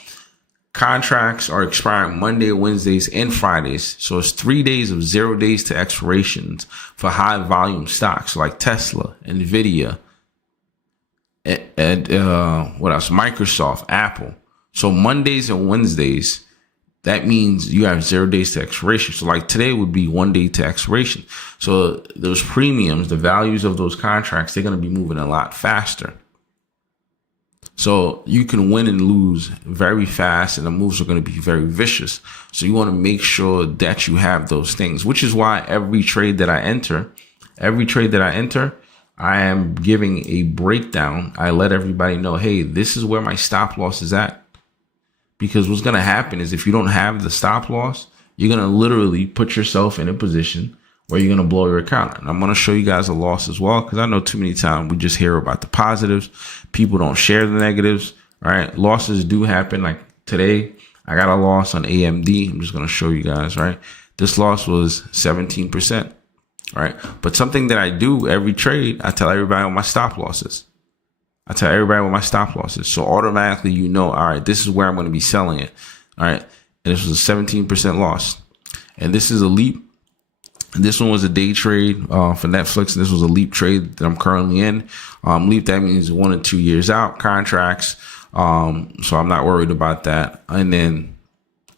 contracts are expiring Monday, Wednesdays, and Fridays. So it's 3 days of 0 days to expirations for high volume stocks like Tesla, Nvidia, and what else? Microsoft, Apple. So Mondays and Wednesdays, that means you have 0 days to expiration. So like today would be 1 day to expiration. So those premiums, the values of those contracts, they're going to be moving a lot faster. So you can win and lose very fast, and the moves are going to be very vicious. So you want to make sure that you have those things, which is why every trade that I enter, I am giving a breakdown. I let everybody know, hey, this is where my stop loss is at. Because what's going to happen is if you don't have the stop loss, you're going to literally put yourself in a position where you're going to blow your account. And I'm going to show you guys a loss as well, because I know too many times we just hear about the positives. People don't share the negatives. All right. Losses do happen. Like today, I got a loss on AMD. I'm just going to show you guys, right? This loss was 17%. All right. But something that I do every trade, I tell everybody what my stop losses. So automatically, you know, all right, this is where I'm going to be selling it. All right. And this was a 17% loss. And this is a leap. This one was a day trade for Netflix. This was a leap trade that I'm currently in. Leap, that means 1 or 2 years out contracts. So I'm not worried about that. And then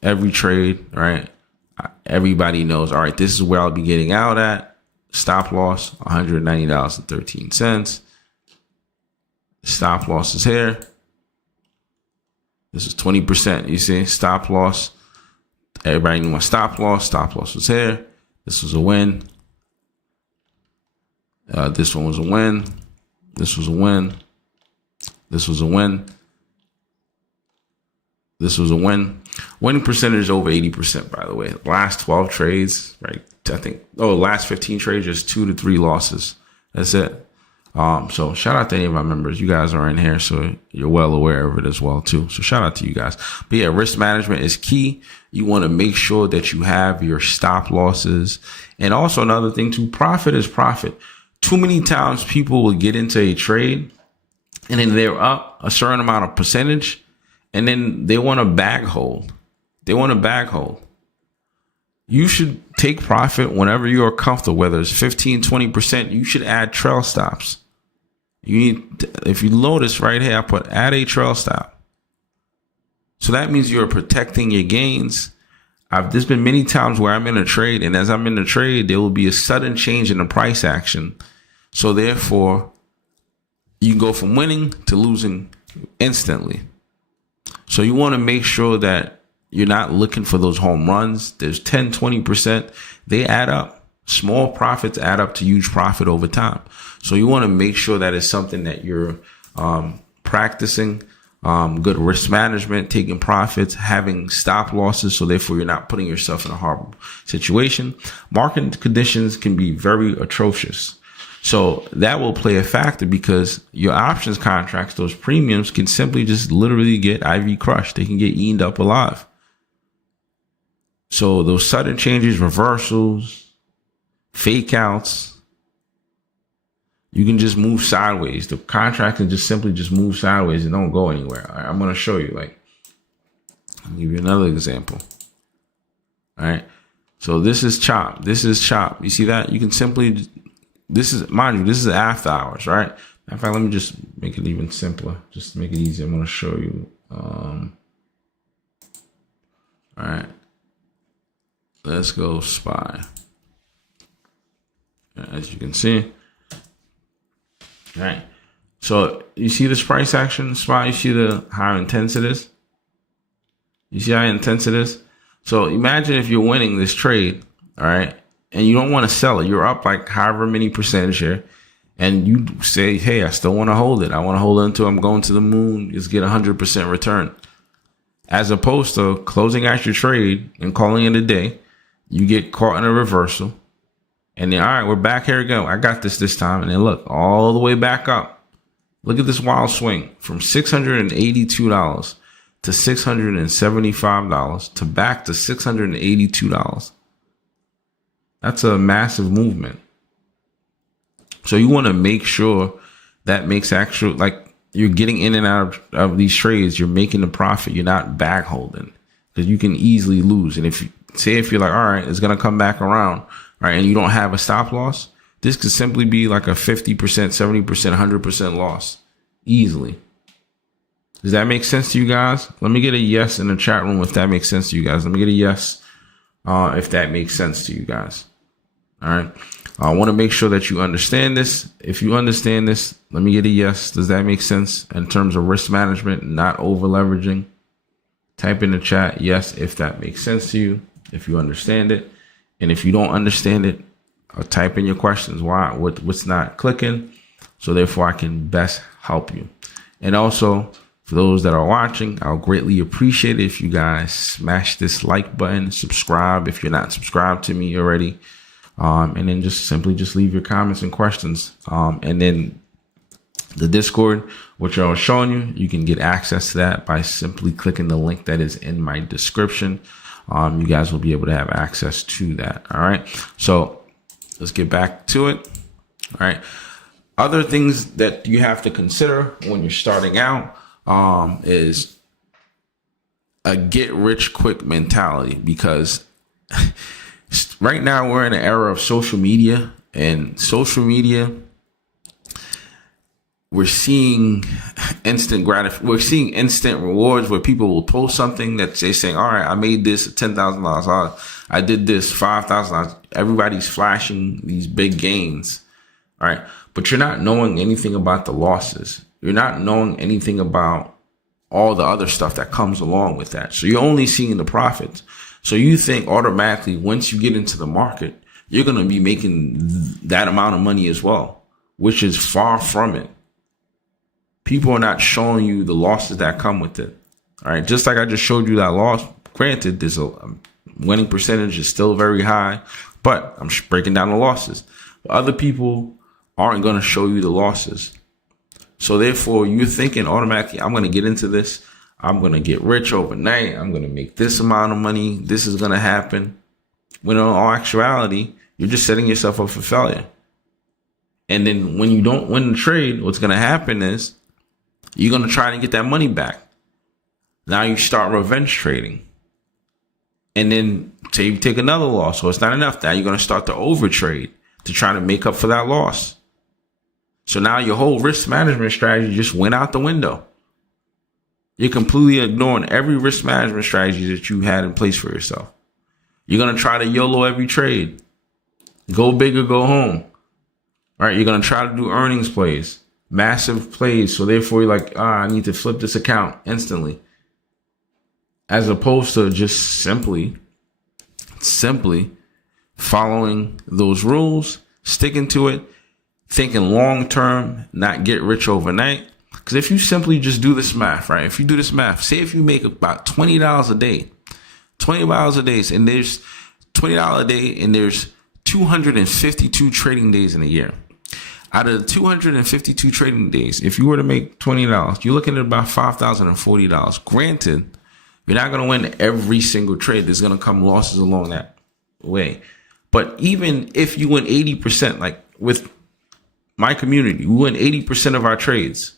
every trade, right? Everybody knows, all right, this is where I'll be getting out at. Stop loss, $190.13. Stop loss is here. This is 20%. You see, stop loss. Everybody knew my stop loss. Stop loss was here. This was a win. This one was a win. This was a win. This was a win. This was a win. Winning percentage is over 80%, by the way. Last 12 trades, right? Last 15 trades, just 2 to 3 losses. That's it. So shout out to any of my members. You guys are in here, so you're well aware of it as well too. So shout out to you guys. But yeah, risk management is key. You want to make sure that you have your stop losses. And also another thing too, profit is profit. Too many times people will get into a trade and then they're up a certain amount of percentage and then they want to bag hold. You should take profit whenever you are comfortable, whether it's 15, 20%, you should add trail stops. If you notice right here, I put add a trail stop. So that means you're protecting your gains. There's been many times where I'm in a trade, and as I'm in the trade, there will be a sudden change in the price action. So therefore, you go from winning to losing instantly. So you want to make sure that you're not looking for those home runs. There's 10, 20%. They add up. Small profits add up to huge profit over time. So you want to make sure that it's something that you're practicing. Good risk management, taking profits, having stop losses. So therefore, you're not putting yourself in a horrible situation. Market conditions can be very atrocious. So that will play a factor because your options contracts, those premiums can simply just literally get IV crushed. They can get eaten up alive. So those sudden changes, reversals, fake outs, you can just move sideways. The contract can just simply just move sideways and don't go anywhere. All right, I'm going to show you. I'll give you another example. All right. So this is chop. This is chop. You see that? You can simply, this is, mind you, this is after hours, right? In fact, let me just make it even simpler. Just to make it easier. I'm going to show you. All right. Let's go SPY. As you can see. All right. So you see this price action SPY? You see how intense it is? You see how intense it is? So imagine if you're winning this trade, all right, and you don't want to sell it. You're up like however many percentage here, and you say, hey, I still want to hold it. I want to hold it until I'm going to the moon, just get 100% return. As opposed to closing out your trade and calling it a day, you get caught in a reversal. And then, all right, we're back here again. I got this time. And then look, all the way back up. Look at this wild swing from $682 to $675 to back to $682. That's a massive movement. So you want to make sure that makes actual, like you're getting in and out of these trades. You're making the profit. You're not back holding because you can easily lose. And if you're like, all right, it's going to come back around. Right, and you don't have a stop loss, this could simply be like a 50%, 70%, 100% loss easily. Does that make sense to you guys? Let me get a yes in the chat room if that makes sense to you guys. Let me get a yes if that makes sense to you guys. All right. I want to make sure that you understand this. If you understand this, let me get a yes. Does that make sense in terms of risk management, not over leveraging? Type in the chat yes if that makes sense to you, if you understand it. And if you don't understand it, type in your questions. Why? What's not clicking? So therefore, I can best help you. And also, for those that are watching, I'll greatly appreciate it if you guys smash this like button, subscribe if you're not subscribed to me already, and then just leave your comments and questions. And then the Discord, which I was showing you, you can get access to that by simply clicking the link that is in my description. You guys will be able to have access to that. All right. So let's get back to it. All right. Other things that you have to consider when you're starting out is a get rich quick mentality, because right now we're in an era of social media, and social media, we're seeing instant rewards where people will post something that they're saying, all right, I made this $10,000. I did this $5,000. Everybody's flashing these big gains. All right. But you're not knowing anything about the losses. You're not knowing anything about all the other stuff that comes along with that. So you're only seeing the profits. So you think automatically once you get into the market, you're going to be making that amount of money as well, which is far from it. People are not showing you the losses that come with it. All right. Just like I just showed you that loss. Granted, there's a winning percentage is still very high, but I'm breaking down the losses. Other people aren't going to show you the losses. So therefore, you're thinking automatically, I'm going to get into this. I'm going to get rich overnight. I'm going to make this amount of money. This is going to happen. When in all actuality, you're just setting yourself up for failure. And then when you don't win the trade, what's going to happen is you're going to try to get that money back. Now you start revenge trading. And then say you take another loss. So it's not enough. Now you're going to start to overtrade to try to make up for that loss. So now your whole risk management strategy just went out the window. You're completely ignoring every risk management strategy that you had in place for yourself. You're going to try to YOLO every trade. Go big or go home. All right. You're going to try to do earnings plays, massive plays. So therefore you're like, I need to flip this account instantly. As opposed to just simply following those rules, sticking to it, thinking long term, not get rich overnight. Because if you simply just do this math, right? If you do this math, say if you make about $20 a day, $20 a day, and there's $20 a day, and there's 252 trading days in a year. Out of the 252 trading days, if you were to make $20, you're looking at about $5,040. Granted, you're not going to win every single trade. There's going to come losses along that way. But even if you win 80%, like with my community, we win 80% of our trades,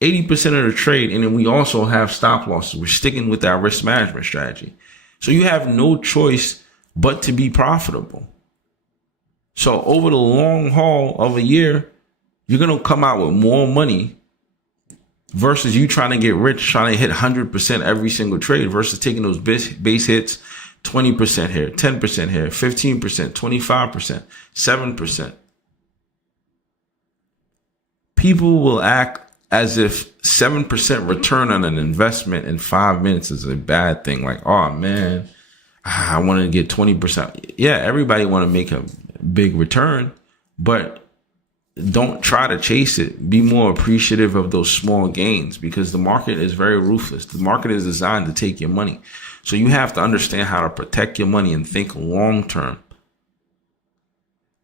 80% of the trade. And then we also have stop losses. We're sticking with our risk management strategy. So you have no choice but to be profitable. So over the long haul of a year, you're going to come out with more money versus you trying to get rich, trying to hit 100% every single trade versus taking those base hits, 20% here, 10% here, 15%, 25%, 7%. People will act as if 7% return on an investment in 5 minutes is a bad thing. Like, oh man, I wanted to get 20%. Yeah, everybody want to make a big return, but don't try to chase it. Be more appreciative of those small gains because the market is very ruthless. The market is designed to take your money. So you have to understand how to protect your money and think long term.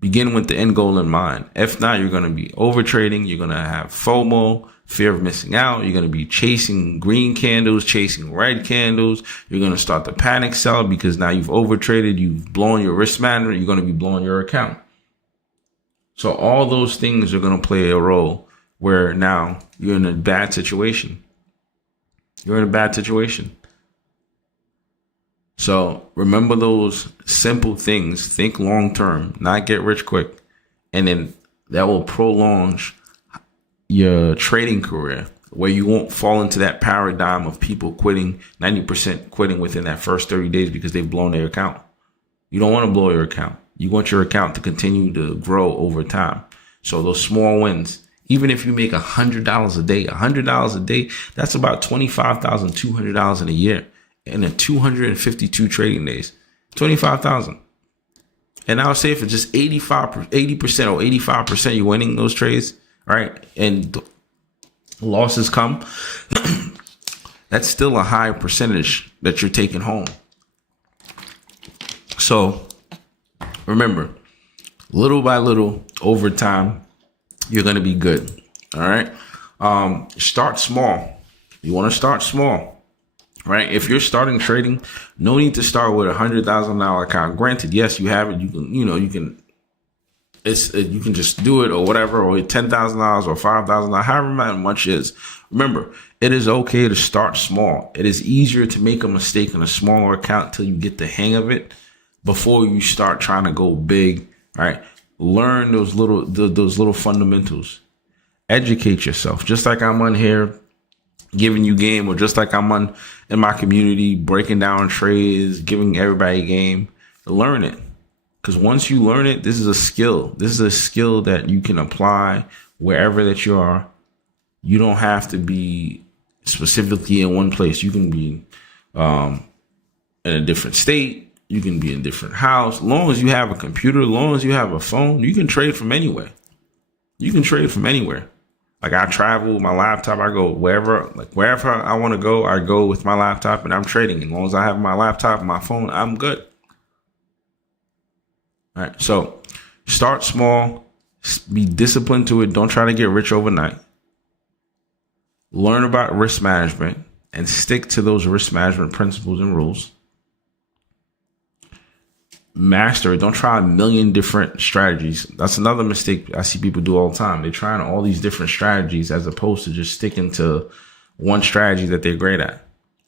Begin with the end goal in mind. If not, you're going to be over trading. You're going to have FOMO, fear of missing out. You're going to be chasing green candles, chasing red candles. You're going to start to panic sell because now you've over traded. You've blown your risk management. You're going to be blowing your account. So all those things are going to play a role where now you're in a bad situation. You're in a bad situation. So remember those simple things. Think long term, not get rich quick. And then that will prolong your trading career where you won't fall into that paradigm of people quitting, 90% quitting within that first 30 days because they've blown their account. You don't want to blow your account. You want your account to continue to grow over time. So those small wins, even if you make $100 a day, $100 a day, that's about $25,200 in a year. In a 252 trading days, 25,000. And I would say for just 80% or 85% you're winning those trades, right? And losses come, that's still a high percentage that you're taking home. So remember, little by little over time, you're going to be good. All right. Start small. You want to start small. Right. If you're starting trading, no need to start with $100,000 account. Granted, yes, you have it. You can, you can just do it or whatever, or $10,000 or $5,000, however much it is. Remember, it is okay to start small. It is easier to make a mistake in a smaller account until you get the hang of it before you start trying to go big. Right. Learn those little fundamentals. Educate yourself. Just like I'm on here giving you game, or just like I'm on in my community breaking down trades, giving everybody game. Learn it, because once you learn it, this is a skill. This is a skill that you can apply wherever that you are. You don't have to be specifically in one place. You can be in a different state. You can be in a different house. As long as you have a computer, as long as you have a phone, you can trade from anywhere. You can trade from anywhere. Like I travel with my laptop, I go wherever I want to go, I go with my laptop and I'm trading. As long as I have my laptop and my phone, I'm good. All right. So start small, be disciplined to it. Don't try to get rich overnight. Learn about risk management and stick to those risk management principles and rules. Master it. Don't try a million different strategies. That's another mistake I see people do all the time. They're trying all these different strategies as opposed to just sticking to one strategy that they're great at.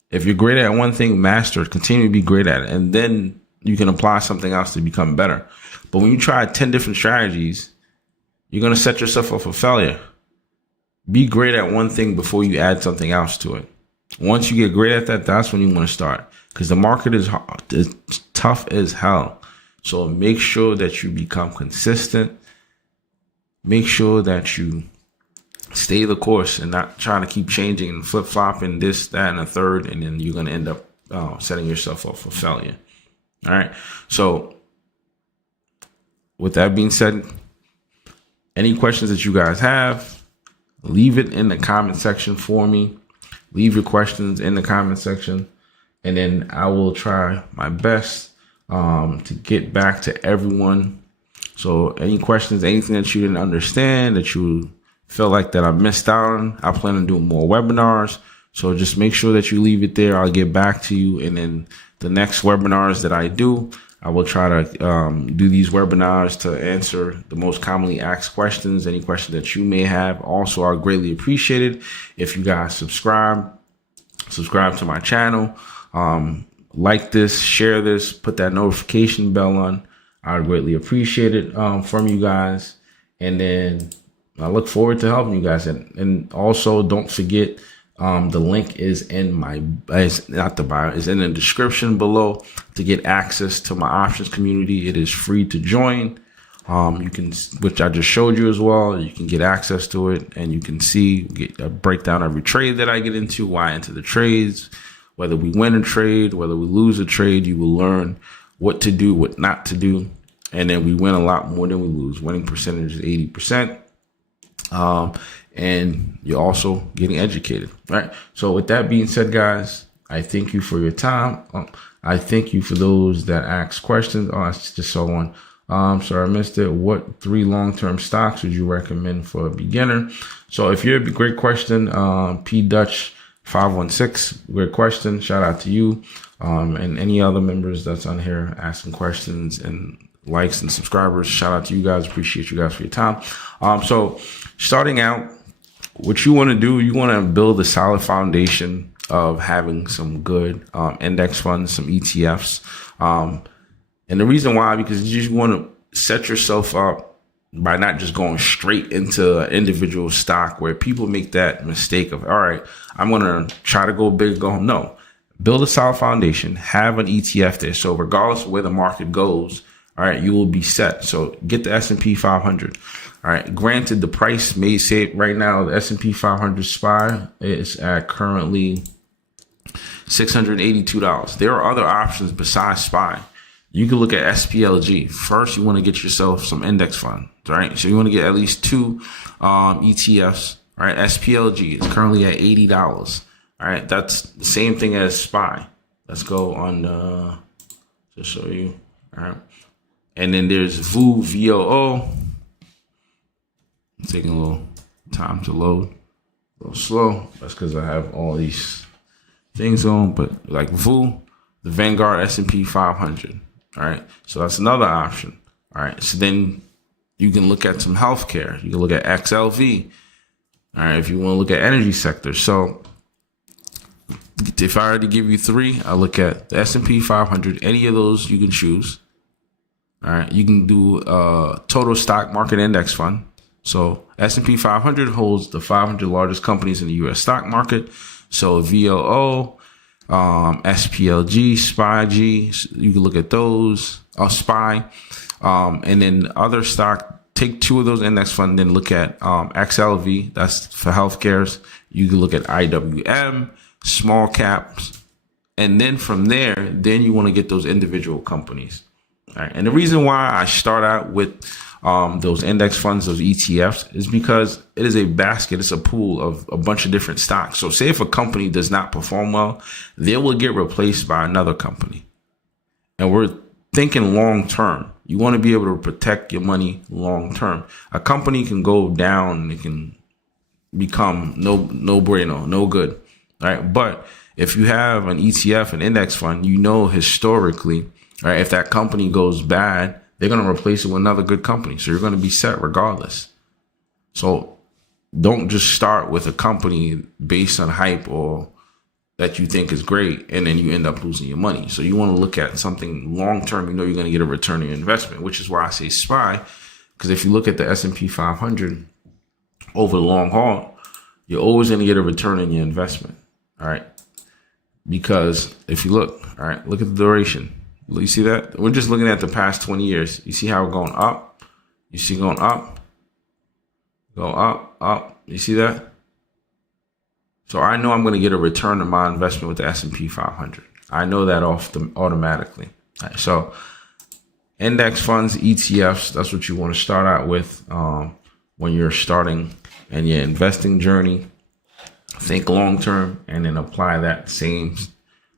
If you're great at one thing, master it. Continue to be great at it. And then you can apply something else to become better. But when you try 10 different strategies, you're going to set yourself up for failure. Be great at one thing before you add something else to it. Once you get great at that, that's when you want to start. Because the market is hard. It's tough as hell. So make sure that you become consistent. Make sure that you stay the course and not trying to keep changing and flip-flopping this, that, and a third. And then you're going to end up setting yourself up for failure. All right. So with that being said, any questions that you guys have, leave it in the comment section for me. Leave your questions in the comment section. And then I will try my best to get back to everyone. So any questions, anything that you didn't understand, that you feel like that I missed out on, I plan on doing more webinars. So just make sure that you leave it there. I'll get back to you. And then the next webinars that I do, I will try to do these webinars to answer the most commonly asked questions, any questions that you may have. Also, I greatly appreciate it if you guys subscribe to my channel, like this, share this, put that notification bell on. I would greatly appreciate it from you guys. And then I look forward to helping you guys. And also don't forget, the link is in not the bio, is in the description below to get access to my options community. It is free to join. You can, which I just showed you as well. You can get access to it and you can get a breakdown of every trade that I get into, why I enter the trades, whether we win a trade, whether we lose a trade. You will learn what to do, what not to do. And then we win a lot more than we lose. Winning percentage is 80%. And you're also getting educated, right? So with that being said, guys, I thank you for your time. I thank you for those that ask questions. Oh, I just saw one. Sorry, I missed it. What 3 long-term stocks would you recommend for a beginner? So if you're a great question, P Dutch 516, great question. Shout out to you. And any other members that's on here asking questions and likes and subscribers, shout out to you guys. Appreciate you guys for your time. So starting out, what you want to do, you want to build a solid foundation of having some good index funds, some ETFs. And the reason why, because you just want to set yourself up by not just going straight into an individual stock where people make that mistake of, all right, I'm going to try to go big, go home. No, build a solid foundation, have an ETF there. So regardless of where the market goes, all right, you will be set. So get the S&P 500. All right. Granted, the price may say right now, the S&P 500 SPY is at currently $682. There are other options besides SPY. You can look at SPLG. First, you want to get yourself some index funds, right? So you want to get at least 2 ETFs, all right? SPLG is currently at $80. All right. That's the same thing as SPY. Let's go on to show you. All right. And then there's VOO, VOO. It's taking a little time to load, a little slow. That's because I have all these things on, but like VOO, the Vanguard S&P 500. All right. So that's another option. All right. So then you can look at some healthcare. You can look at XLV. All right. If you want to look at energy sector. So if I already give you 3, I look at the S&P 500, any of those you can choose. All right. You can do a total stock market index fund. So S&P 500 holds the 500 largest companies in the U.S. stock market. So VOO, SPLG, SPY-G, you can look at those, SPY, and then other stock. Take 2 of those index funds, then look at XLV. That's for healthcares. You can look at IWM, small caps, and then from there, then you want to get those individual companies. All right. And the reason why I start out with those index funds, those ETFs, is because it is a basket. It's a pool of a bunch of different stocks. So say if a company does not perform well, they will get replaced by another company. And we're thinking long term. You want to be able to protect your money long term. A company can go down and it can become no bueno, no good. All right. But if you have an ETF, an index fund, you know historically, right, if that company goes bad, they're going to replace it with another good company. So you're going to be set regardless. So don't just start with a company based on hype or that you think is great, and then you end up losing your money. So you want to look at something long term. You know you're going to get a return on your investment, which is why I say SPY. Because if you look at the S&P 500 over the long haul, you're always going to get a return on your investment. All right. Because if you look, all right, look at the duration. You see that? We're just looking at the past 20 years. You see how we're going up? You see going up? Go up, up. You see that? So I know I'm going to get a return on my investment with the S&P 500. I know that automatically. Right, so index funds, ETFs, that's what you want to start out with when you're starting and your investing journey. Think long term and then apply that same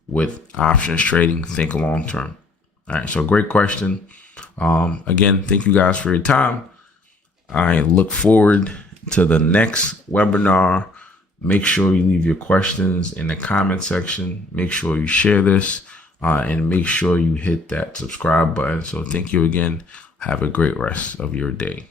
with options trading. Think long term. All right. So great question. Again, thank you guys for your time. I look forward to the next webinar. Make sure you leave your questions in the comment section. Make sure you share this and make sure you hit that subscribe button. So thank you again. Have a great rest of your day.